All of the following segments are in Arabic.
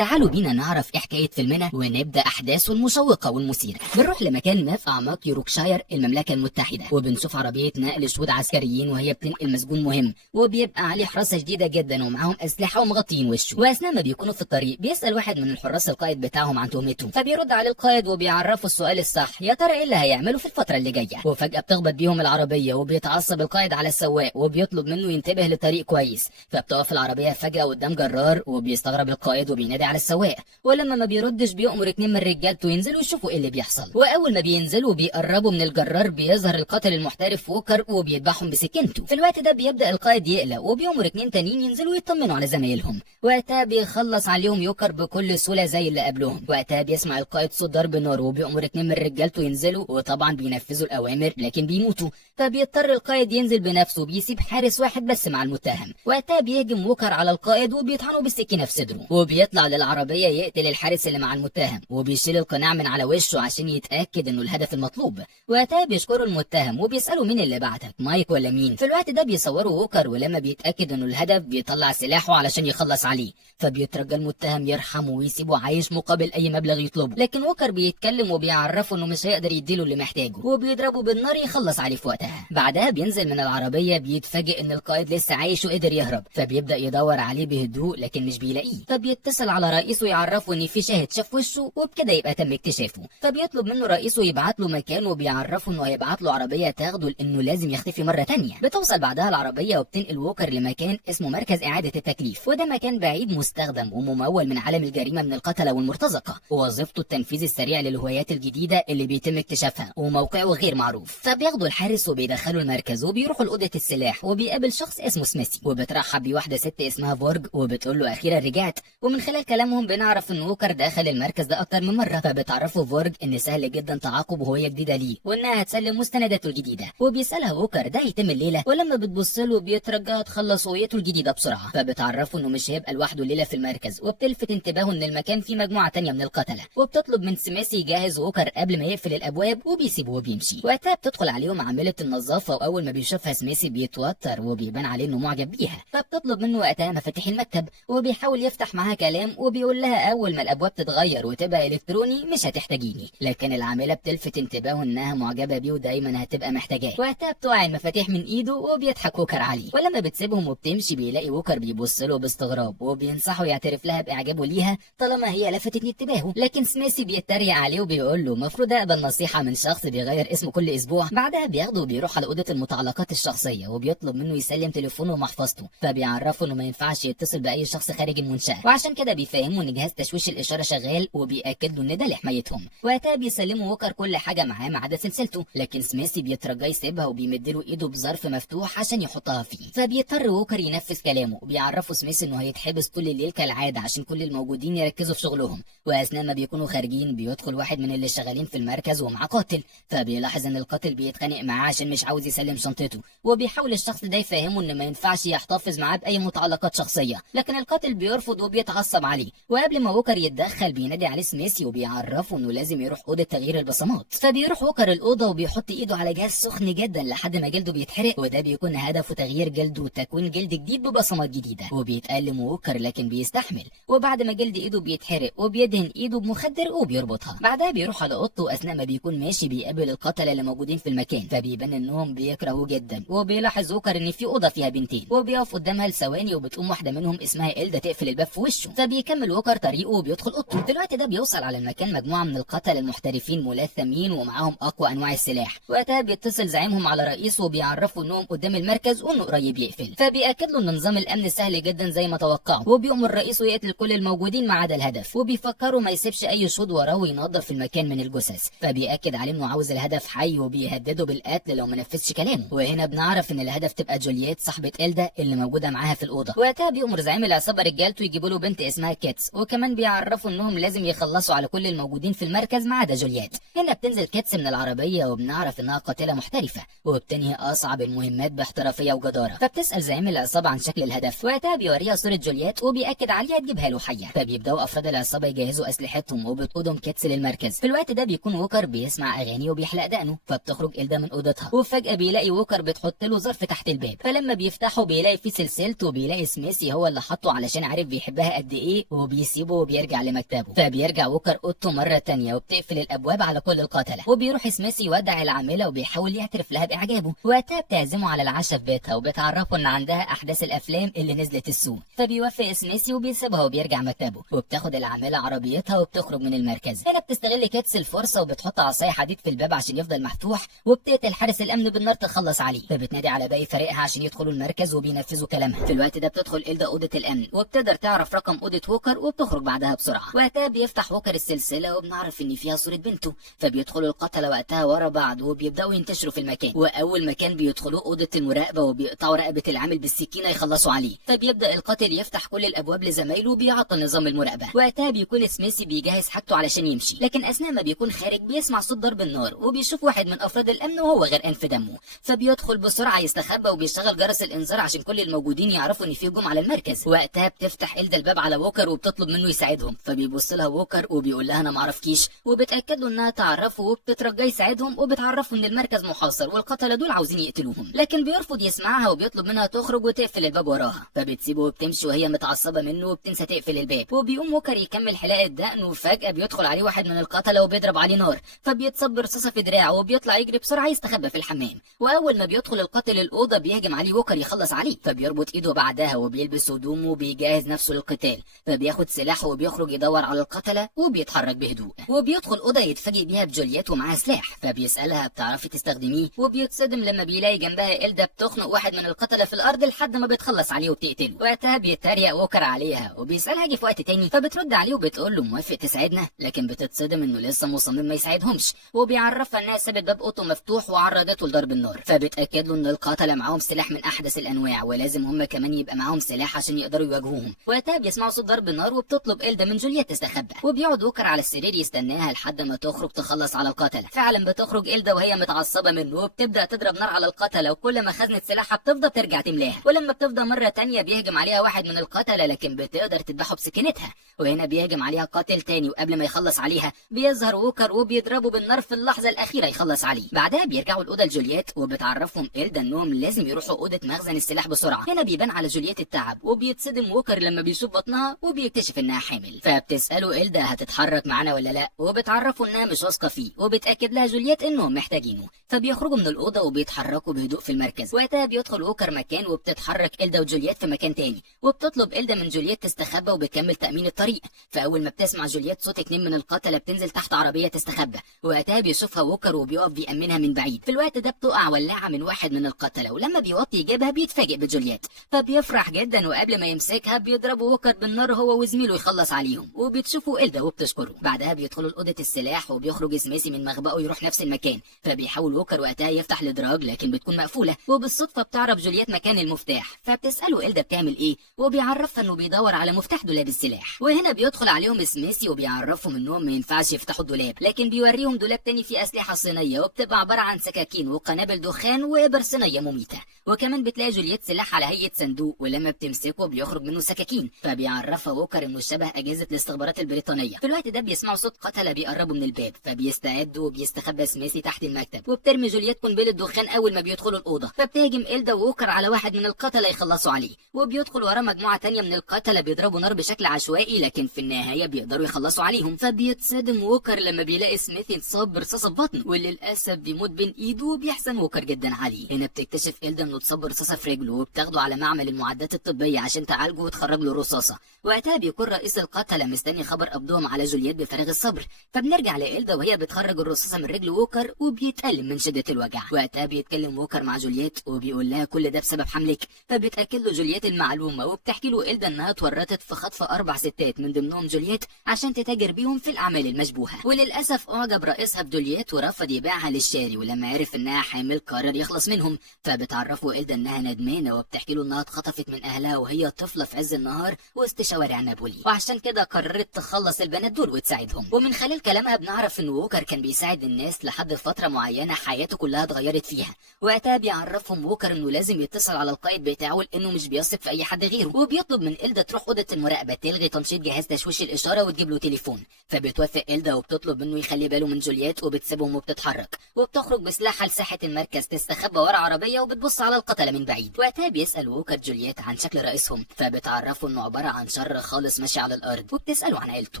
تعالوا بينا نعرف ايه حكاية فيلمنا ونبدأ أحداثه المشوقة والمثيرة. بنروح لمكان ما في أعماق يوركشاير المملكة المتحدة، وبنشوف عربية نقل شهود عسكريين وهي بتنقل مسجون مهم، وبيبقى عليه حراسة شديدة جدا ومعاهم أسلحة ومغطيين وشه. وأثناء ما بيكونوا في الطريق بيسأل واحد من الحراس القائد بتاعهم عن تهمته، فبيرد عليه القائد وبيعرفه السؤال الصح، يا ترى ايه اللي هيعمله في الفترة اللي جاية. وفجأة بتخبط بيهم العربية وبيتعصب القائد على السواق وبيطلب منه ينتبه للطريق كويس، فبتقف العربية فجأة قدام جرار وبيستغرب القائد وبينادي على السواق، ولما ما بيردش بيأمر 2 من رجالته ينزلوا يشوفوا ايه اللي بيحصل. واول ما بينزلوا بيقربوا من الجرار بيظهر القاتل المحترف ووكر وبيذبحهم بسكينته. في الوقت ده بيبدأ القائد يقلق وبيأمر 2 تانيين ينزلوا يطمنوا على زمايلهم. وقتها بيخلص عليهم يوكر بكل سهولة زي اللي قبلهم. وقتها بيسمع القائد صوت ضرب نار وبيأمر 2 من رجالته ينزلوا، وطبعا بينفذوا الأوامر لكن بيموتوا، فبيضطر القائد ينزل بنفسه وبيسيب حارس واحد بس مع المتهم. وقتها بيهجم ووكر على القائد وبيطعنه بالسكينة في صدره، وبيطلع للعربية يقتل الحارس اللي مع المتهم وبيشيل القناع من على وشه عشان يتأكد انه الهدف المطلوب. وقتها بيشكروا المتهم وبيسألوا مين اللي بعتك، مايك ولا مين. في الوقت ده بيصوروا ووكر، ولما بيتأكد انه الهدف بيطلع سلاحه علشان يخلص عليه، فبيترجى المتهم يرحمه ويسيبه عايش مقابل اي مبلغ يطلبه. لكن ووكر بيتكلم وبيعرفه انه مش هيقدر يديله اللي محتاجه، وبيضربه بالنار يخلص عليه في وقتها. بعدها بينزل من العربية بيتفاجئ ان القائد لسه عايش وقدر يهرب، فبيبدأ يدور عليه بهدوء لكن مش بيلاقيه، فبيتصل على رئيسه يعرفه ان في شاهد شاف وشه وبكده يبقى تم اكتشافه. فبيطلب منه رئيسه يبعت له مكان وبيعرفه انه هيبعت له عربية تاخده لانه لازم يختفي مرة تانية. بتوصل بعدها العربية وبتنقل ووكر لمكان اسمه مركز إعادة التكليف، وده مكان بعيد مستخدم وممول من عالم الجريمة من القتلة والمرتزقة، ووظيفته التنفيذ السريع للهوايات الجديدة اللي بيتم اكتشافها وموقعه غير معروف. فبياخدوا الحارس وبيدخلوا المركز وبيروحوا لأوضة السلاح، وبيقابل شخص اسمه سميثي وبترحب بيه واحدة ست اسمها فورج وبتقول له أخيرا رجعت. ومن خلال كلامهم بنعرف ان ووكر دخل المركز ده اكتر من مرة، فبتعرفوا فورج ان سهل جدا تعاقب هوية جديدة ليه وانها هتسلم مستنداته الجديدة. وبيسألها ووكر ده هيتم الليلة، ولما بتبص له بيترجاها تخلص هويته الجديدة بسرعة، فبتعرفه انه مش هيبقى لوحده الليلة في المركز، وبتلفت انتباهه ان المكان فيه مجموعة تانية من القتلة، وبتطلب من سميثي يجهز ووكر قبل ما يقفل الابواب وبيسيبه وبيمشي. وقتها بتدخل عليهم عاملة النظافة، واول ما بيشوفها سميثي بيتوتر وبيبان عليه انه معجب بيها، فبتطلب منه وقتها مفاتيح المكتب وبيحاول يفتح معاها كلام، وبيقول لها اول ما الابواب تتغير وتبقى الكتروني مش هتحتاجيني. لكن العامله بتلفت انتباهه انها معجبه بيه ودايما هتبقى محتاجاه. وقتها بتقع المفاتيح من ايده وبيضحك ووكر عليه، ولما بتسيبهم وبتمشي بيلاقي ووكر بيبص له باستغراب وبينصحه يعترف لها باعجابه ليها طالما هي لفتت انتباهه. لكن سميثي بيتريق عليه وبيقول له المفروض اقبل نصيحه من شخص بيغير اسمه كل اسبوع. بعدها بياخده وبيروح على اوضه المتعلقات الشخصيه وبيطلب منه يسلم تليفونه ومحفظته، فبيعرفه انه ما ينفعش يتصل باي شخص خارج المنشاه، وعشان كده بيفهموا ان جهاز تشويش الاشاره شغال وبيأكد له ان ده لحمايتهم. وقتها بيسلموا ووكر كل حاجه معاه ما عدا سلسلته، لكن سميثي بيترجاه يسيبها وبيمد له ايده بظرف مفتوح عشان يحطها فيه، فبيضطر ووكر ينفذ كلامه وبيعرفوا سميثي انه هيتحبس طول الليل كالعاده عشان كل الموجودين يركزوا في شغلهم. واثناء ما بيكونوا خارجين بيدخل واحد من اللي شغالين في المركز ومعاه قاتل، فبيلاحظ ان القاتل بيتخانق معاه عشان مش عاوز يسلم شنطته، وبيحاول الشخص ده يفهمه ان ما ينفعش يحتفظ معاه باي متعلقات شخصيه، لكن القاتل بيرفض وبيتعصب عليه. وقبل ما ووكر يتدخل بينادي عليه سميثي وبيعرفه انه لازم يروح اوضه تغيير البصمات، فبيروح ووكر الاوضه وبيحط ايده على جهاز سخن جدا لحد ما جلده بيتحرق، وده بيكون هدفه تغيير جلده وتكوين جلد جديد ببصمات جديده. وبيتألم ووكر لكن بيستحمل، وبعد ما جلد ايده بيتحرق وبيدهن ايده بمخدر وبيربطها. بعدها بيروح على اوضته، واثناء ما بيكون ماشي بيقابل القتله اللي موجودين في المكان، فبيبان انهم بيكرهوه جدا. وبيلاحظ ووكر ان في اوضه فيها بنتين وبيقف قدامها لثواني، وبتقوم واحده منهم اسمها إلدا تقفل الباب في وشه، فبيكمل ووكر طريقه وبيدخل اوضته. في الوقت ده بيوصل على المكان مجموعه من القتله المحترفين ملثمين ومعاهم اقوى انواع السلاح. وقتها بيتصل زعيمهم على رئيسه وبيعرفوا انهم قدام المركز وانه قريب يقفل، فبيأكد له ان نظام الامن سهل جدا زي ما توقعوا، وبيأمر رئيسه يقتل كل الموجودين ما عدا الهدف، وبيفكروا ما يسيبش اي شهود وراه وينظف المكان من الجثث، فبيأكد عليه انه عاوز الهدف حي وبيهدده بالقتل لو ما نفذش كلامه. وهنا بنعرف ان الهدف تبقى جولييت صاحبه إلدا اللي موجوده معاها في الاوضه. وقتها بيأمر زعيم العصابه رجالته يجيبوا له بنت اسمها كيتس، وكمان بيعرفوا انهم لازم يخلصوا على كل الموجودين في المركز ما عدا جولييت. هنا بتنزل كيتس من العربيه وبنعرف انها قاتله محترفه وبتنهي اصعب المهمات باحترافيه وجداره، فبتسأل زعيم العصابه عن شكل الهدف. وقتها بيوريها صوره جولييت وبيأكد عليها تجيبها له حيه، فبيبداوا افراد العصابه يجهزوا اسلحتهم وبتقودهم كيتس للمركز. في الوقت ده بيكون ووكر بيسمع اغاني وبيحلق دقنه، فبتخرج إلدا من اوضتها، وفجاه بيلاقي ووكر بتحط له ظرف تحت الباب، فلما بيفتحه بيلاقي فيه سلسلته وبيلاقي سميثي هو اللي حطه علشان عارف بيحبها قد ايه وبيسيبه وبيرجع لمكتبه. فبيرجع ووكر اوضته مرة تانية وبتقفل الابواب على كل القتلة، وبيروح سميث يودع العاملة وبيحاول يعترف لها باعجابه. وقتها بتعزمه على العشاء في بيتها وبتعرفه ان عندها احداث الافلام اللي نزلت السوق. فبيوافق سميث وبيسيبها وبيرجع مكتبه، وبتاخد العاملة عربيتها وبتخرج من المركز. هنا بتستغل كاتس الفرصة وبتحط عصاية حديد في الباب عشان يفضل مفتوح، وبتقتل حارس الامن بالنار تخلص عليه. فبتنادي على باقي فريقها عشان يدخلوا المركز وبينفذوا كلامها. في الوقت ده بتدخل إلدا أوضة الأمن وبتقدر تعرف رقم أوضة ووكر وبتخرج بعدها بسرعة. وقتها بيفتح ووكر السلسلة وبنعرف إن فيها صورة بنته. فبيدخلوا القتلة وقتها ورا بعض وبيبدأوا ينتشروا في المكان. وأول مكان بيدخلوه أوضة المراقبة وبيقطعوا رقبة العامل بالسكينة يخلصوا عليه. فبيبدأ القاتل يفتح كل الأبواب لزمايله وبيعطل نظام المراقبة. وقتها بيكون سميثي بيجهز حاجته علشان يمشي، لكن أثناء ما بيكون خارج بيسمع صوت ضرب النار وبيشوف واحد من أفراد الأمن وهو غرقان في دمه. فبيدخل بسرعة يستخبى وبيشتغل جرس الإنذار عشان كل الموجودين يعرفوا إن في هجوم على المركز. وقتها بتفتح إلدا الباب على ووكر وبتطلب منه يساعدهم. فبيبص لها ووكر وبيقول لها أنا معرفكيش، وبتأكد له إنها تعرفه وبتترجاه يساعدهم، وبتعرفه إن المركز محاصر والقتلة دول عاوزين يقتلوهم. لكن بيرفض يسمعها وبيطلب منها تخرج وتقفل الباب وراها. فبتسيبه وبتمشي وهي متعصبة منه وبتنسى تقفل الباب. وبيقوم ووكر يكمل حلاقة دقن، وفجأة بيدخل عليه واحد من القتلة وبيضرب عليه نار. فبيتصب رصاصة في دراعه وبيطلع يجري بسرعة يستخبى في الحمام. وأول ما بيدخل القاتل الأوضة بيهجم عليه ووكر يخلص عليه. فبيربط إيده بعدها وبيلبس هدومه وبيجهز نفسه للقتال. فبياخد سلاحه وبيخرج يدور على القتلة وبيتحرك بهدوء. وبيدخل أوضة يتفاجئ بيها بجولييت ومعاها سلاح. فبيسألها بتعرفي تستخدميه، وبيتصدم لما بيلاقي جنبها إلدا بتخنق واحد من القتلة في الأرض لحد ما بتخلص عليه وبتقتله. وقتها بيتريق ووكر عليها وبيسألها اجي في وقت تاني. فبترد عليه وبتقول له موافق تساعدنا، لكن بتتصدم انه لسه مصمم ما يساعدهمش. وبيعرفها انها سابت باب اوضته مفتوح وعرضته لضرب النار. فبتأكد له ان القتلة معاهم سلاح من احدث الانواع ولازم هم كمان يبقى معاهم سلاح عشان يقدروا يواجهوهم. وقتها بيسمعوا صوت ضرب النار وبتطلب إلدا من جولييت تستخبى. وبيقعد ووكر على السرير يستناها لحد ما تخرج تخلص على القتلة. فعلا بتخرج إلدا وهي متعصبة منه وبتبدأ تضرب نار على القتلة، وكل ما خزنة سلاحها بتفضى ترجع تملاها. ولما بتفضى مرة تانية بيهجم عليها واحد من القتلة، لكن بتقدر تذبحه بسكينتها. وهنا بيهجم عليها قاتل تاني، وقبل ما يخلص عليها بيظهر ووكر وبيضربه بالنار في اللحظة الأخيرة يخلص عليه. بعدها بيرجعوا الأوضة لجولييت وبتعرفهم إلدا إنهم لازم يروحوا أوضة مخزن السلاح بسرعة. هنا بيبان على جولييت التعب وبيتصدم ووكر لما بيشوف بطنها وبيكتشف إنها حامل. فبتسأله إلدا هتتحرك معانا ولا لا، وبتعرفه إنها مش واثقة فيه، وبتأكد لها جولييت إنهم محتاجينه. فبيخرجوا من الأوضة وبيتحركوا بهدوء في المركز. وقتها بيدخل ووكر مكان وبتتحرك إلدا وجولييت في مكان تاني، وبتطلب إلدا من جولييت تستخبى وبتكمل تأمين الطريق. فأول ما بتسمع جولييت صوت اتنين من القتلة بتنزل تحت عربية تستخبى. وقتها بيشوفها ووكر وبيقف بيأمنها من بعيد. في الوقت ده بتقع ولاعة من واحد من القتلة، ولما بيوطي يجيبها بيتفاجئ بجولييت. فبيفرح جدا، وقبل ما يمسكها بيضربه ووكر بالنار هو وزميله يخلص عليهم. وبتشوفوا إلدا وبتشكره. بعدها بيدخلوا لأوضة السلاح وبيخرج سميثي من مخبأه يروح نفس المكان. فبيحاول ووكر وقتها يفتح الادراج لكن بتكون مقفولة. وبالصدفة بتعرف جولييت مكان المفتاح، فبتسأله إلدا بتعمل ايه، وبيعرفها انه بيدور على مفتاح دولاب السلاح. وهنا بيدخل عليهم سميثي وبيعرفهم انهم ما ينفعش يفتحوا الدولاب، لكن بيوريهم دولاب تاني فيه أسلحة صينية وبتبقى عبارة عن سكاكين وقنابل دخان وإبر صينية مميتة. وكمان بتلاقي جولييت سلاح على هيئة صندوق، ولما بتمسكه بيخرج منه سكاكين. فبيعرفها ووكر انه شبه أجهزة الاستخبارات البريطانية. في الوقت ده بيسمعوا صوت قتلة بيقربوا من الباب، فبيستعدوا وبيستخبى سميثي تحت المكتب. وبترمي جولييت قنبلة دخان أول ما بيدخلوا الأوضة. فبتهجم إلدا ووكر على واحد من القتلة يخلصوا عليه، وبيدخل وراه مجموعة تانية من القتلة بيضربوا نار بشكل عشوائي، لكن في النهاية بيقدروا يخلصوا عليهم. فبيتصدم ووكر لما بيلاقي سميثي اتصاب برصاصة في بطنه، وللأسف بيموت بين إيده وبيحزن ووكر جدا عليه. هنا بتكتشف إلدا انه اتصاب برصاصة في رجله، وبتاخده على معمل المعدات الطبية عشان تعالجه وتخرج له رصاصة. وقتها بيكون رئيس القتلة مستني خبر قبضهم على جولييت بفارغ الصبر. فبنرجع لإلدا وهي بتخرج الرصاصة من رجل ووكر وبيتألم من شدة الوجع. وقتها بيتكلم ووكر مع جولييت وبيقول لها كل ده بسبب حملك. فبتأكد له جولييت المعلومة، وبتحكي له إلدا انها اتورطت في خطف 4 ستات من ضمنهم جولييت عشان تتاجر بيهم في الأعمال المشبوهة. وللأسف أعجب رئيسها بجولييت ورفض يبيعها للشاري، ولما عرف انها حامل قرر يخلص منهم. فبتعرفه إلدا انها ندمانة، وبتحكي له انها اتخطفت من أهلها وهي طفلة في عز النهار وسط شوارع نابولي، وعشان كده قررت تخلص البنات دول وتساعدهم. ومن خلال كلامها بنعرف ان ووكر كان بيساعد الناس لحد فترة معينة حياته كلها اتغيرت فيها. وقتها بيعرفهم ووكر انه لازم يتصل على القائد بتاعه لانه مش بيثق في اي حد غيره، وبيطلب من إلدا تروح اوضه المراقبه تلغي تنشيط جهاز تشويش الاشاره وتجيب له تليفون. فبتوافق إلدا وبتطلب منه يخلي باله من جولييت، وبتسيبهم وبتتحرك، وبتخرج بسلاحها لساحه المركز تستخبى ورا عربيه وبتبص على القتله من بعيد. وقتها بيسال ووكر جولييت عن شكل رئيسهم، فبتعرفه انه عباره عن شر بره خالص ماشي على الارض وبتساله عن عيلته،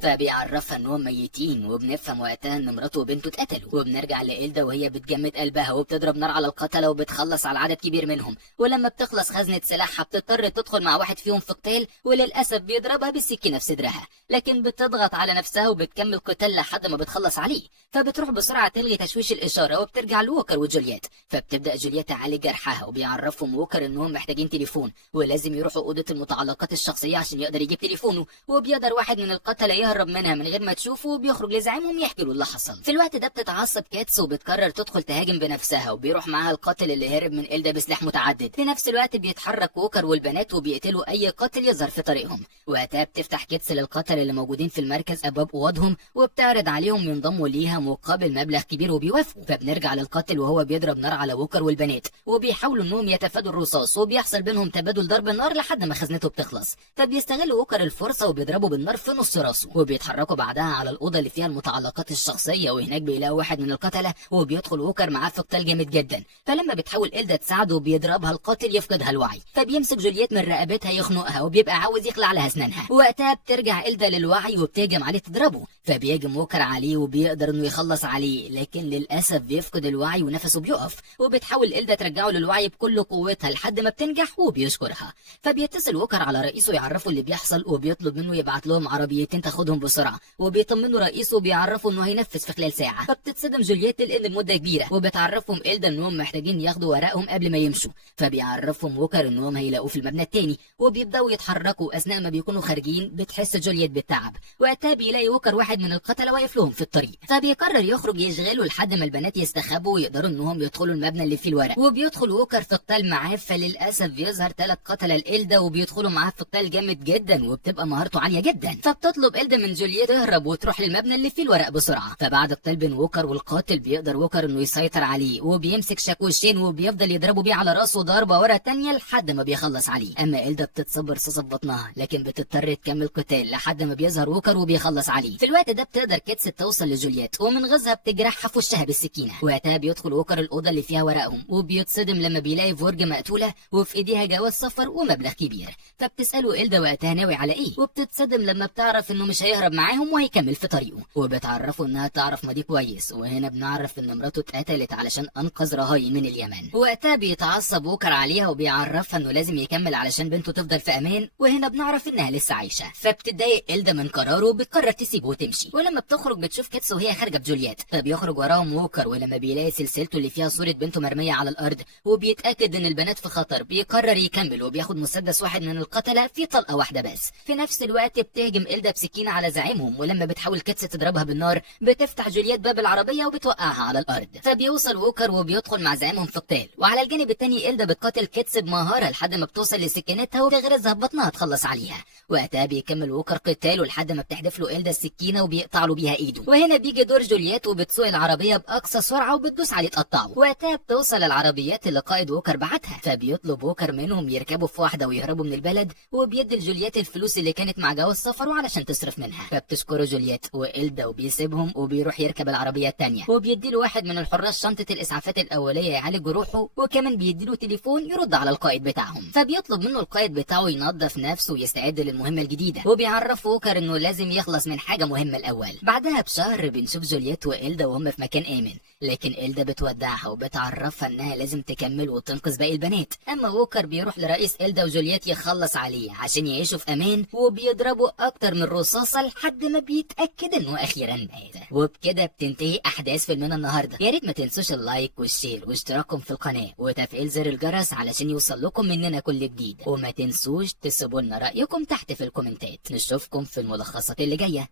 فبيعرفها انهم ميتين، وبنفهم وقتها ان مراته وبنته اتقتلوا. وبنرجع لإلدا وهي بتجمد قلبها وبتضرب نار على القتله وبتخلص على عدد كبير منهم، ولما بتخلص خزنه سلاحها بتضطر تدخل مع واحد فيهم في قتال، وللاسف بيضربها بالسكينه في صدرها، لكن بتضغط على نفسها وبتكمل قتال لحد ما بتخلص عليه. فبتروح بسرعه تلغي تشويش الاشاره وبترجع لوكر وجولييت. فبتبدا جولييت تعالج جرحها، وبيعرفهم ووكر انهم محتاجين تليفون ولازم يروحوا اوضه المتعلقات الشخصيه عشان يقدر يجيب تليفونه. وبيقدر واحد من القتله يهرب منها من غير ما تشوفه، وبيخرج لزعيمهم يحكي له اللي حصل. في الوقت ده بتتعصب كاتس وبتقرر تدخل تهاجم بنفسها، وبيروح معاها القاتل اللي هرب من إلدا بسلاح متعدد. في نفس الوقت بيتحرك ووكر والبنات وبيقتلوا اي قاتل يظهر في طريقهم. وقتها بتفتح كاتس للقتله اللي موجودين في المركز ابواب اوضهم، وبتعرض عليهم ينضموا ليها مقابل مبلغ كبير وبيوافقوا. فبنرجع للقاتل وهو بيضرب نار على ووكر والبنات، وبيحاولوا انهم يتفادوا الرصاص، وبيحصل بينهم تبادل ضرب النار لحد ما خزنته بتخلص. فبيستغل ووكر الفرصه وبيضربوا بالنار في نص راسه. وبيتحركوا بعدها على الاوضه اللي فيها المتعلقات الشخصيه، وهناك بيلاقوا واحد من القتله وبيدخل ووكر معاه في قتال جامد جدا. فلما بتحاول إلدا تساعده بيضربها القاتل يفقدها الوعي، فبيمسك جولييت من رقبتها يخنقها وبيبقى عاوز يخلع لها اسنانها. وقتها بترجع إلدا للوعي وبتهجم عليه تضربه، فبيهجم ووكر عليه وبيقدر انه يخلص عليه، لكن للاسف بيفقد الوعي ونفسه بيقف. وبتحاول إلدا ترجعه للوعي بكل قوتها لحد ما بتنجح وبيشكرها. فبيتصل ووكر على رئيسه يعرفه اللي بيحصل، وبيطلب منه يبعت لهم عربيتين تاخدهم بسرعه، وبيطمنوا رئيسه وبيعرفوا انه هينفذ في خلال ساعه. فبتتصدم جولييت لان المده كبيره، وبتعرفهم إلدا انهم محتاجين ياخدوا ورقهم قبل ما يمشوا. فبيعرفهم ووكر انهم هيلاقوه في المبنى التاني، وبيبداوا يتحركوا. اثناء ما بيكونوا خارجين بتحس جولييت بالتعب، وقتها بيلاقي ووكر واحد من القتله واقف لهم في الطريق، فبيقرر يخرج يشغله لحد ما البنات يستخبوا ويقدروا انهم يدخلوا المبنى اللي فيه الورق. وبيدخل ووكر في قتال معاه، فللاسف بيظهر 3 قتله لإلدا وبيدخلوا معاه في قتال جامد جدا، وبتبقى مهارته عاليه جدا. فبتطلب إلدا من جولييت تهرب وتروح للمبنى اللي فيه الورق بسرعه. فبعد قتال بين ووكر والقاتل بيقدر ووكر انه يسيطر عليه، وبيمسك شاكوشين وبيفضل يضربه بيه على راسه ضربه ورا تانية لحد ما بيخلص عليه. اما إلدا بتتصب رصاصه في بطنها، لكن بتضطر تكمل قتال لحد ما بيظهر ووكر وبيخلص عليه. في الوقت ده بتقدر كيتس توصل لجولييت، ومن غزها بتجرحها في وشها بالسكينه. وقتها بيدخل ووكر الاوضه اللي فيها ورقهم، وبيتصدم لما بيلاقي فورج مقتوله وفي ايديها جواز سفر ومبلغ كبير. فبتساله إلدا وقتها ناوي على ايه، وبتتصدم لما بتعرف انه مش هيهرب معاهم وهيكمل في طريقه. وبتعرفه انها تعرف ماضي كويس، وهنا بنعرف ان مراته اتقتلت علشان انقذ رهاين من اليمن. وقتها بيتعصب ووكر عليها وبيعرفها انه لازم يكمل علشان بنته تفضل في امان، وهنا بنعرف انها لسه عايشه. فبتتضايق إلدا من قراره وبتقرر تسيبه وتمشي. ولما بتخرج بتشوف كيتس وهي خارجه بجولييت، فبيخرج وراهم ووكر، ولما بيلاقي سلسلته اللي فيها صوره بنته مرميه على الارض وبيتاكد ان البنات في خطر، بيقرر يكمل وبياخد مسدس واحد من القتله في طلقه واحده بس. في نفس الوقت بتهجم إلدا بسكينه على زعيمهم، ولما بتحاول كيتس تضربها بالنار بتفتح جولييت باب العربيه وبتوقعها على الارض. فبيوصل ووكر وبيدخل مع زعيمهم في قتال، وعلى الجانب التاني إلدا بتقاتل كيتس بمهاره لحد ما بتوصل لسكينتها وبتغرزها ببطنها تخلص عليها. وقتها بيكمل ووكر قتاله لحد ما بتحدف له إلدا السكينه وبيقطع له بيها ايده. وهنا بيجي دور جولييت وبتسوق العربيه باقصى سرعه وبتدوس عليه تقطعه. وقتها بتوصل العربيات اللي قائد ووكر بعتها، فبيطلب ووكر منهم يركبوا في واحده ويهربوا من البلد، وبيدي لجولييت الفلوس اللي كانت مع جواز سفره علشان تصرف منها. فبتشكره جولييت وإلدا وبيسيبهم وبيروح يركب العربيه الثانيه، وبيدي له واحد من الحراس شنطه الاسعافات الاوليه يعالج جروحه، وكمان بيدي له تليفون يرد على القائد بتاعهم. فبيطلب منه القائد بتاعه ينظف نفسه ويستعد للمهمه الجديده، وبيعرف ووكر انه لازم يخلص من حاجه مهمه الاول. بعدها بشهر بنشوف جولييت وإلدا وهم في مكان امن، لكن إلدا بتودعها وبتعرفها انها لازم تكمل وتنقذ باقي البنات. اما ووكر بيروح لرئيس إلدا وجولييت يخلص عليه عشان يعيشوا في امان، وبيضربوا اكتر من رصاصه لحد ما بيتاكد انه اخيرا مات. وبكده بتنتهي احداث فيلمنا النهارده. يا ريت ما تنسوش اللايك والشير واشتراككم في القناه وتفعيل زر الجرس علشان يوصل لكم مننا كل جديد، وما تنسوش تسيبوا لنا رايكم تحت في الكومنتات. نشوفكم في الملخصات اللي جايه.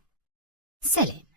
سلام.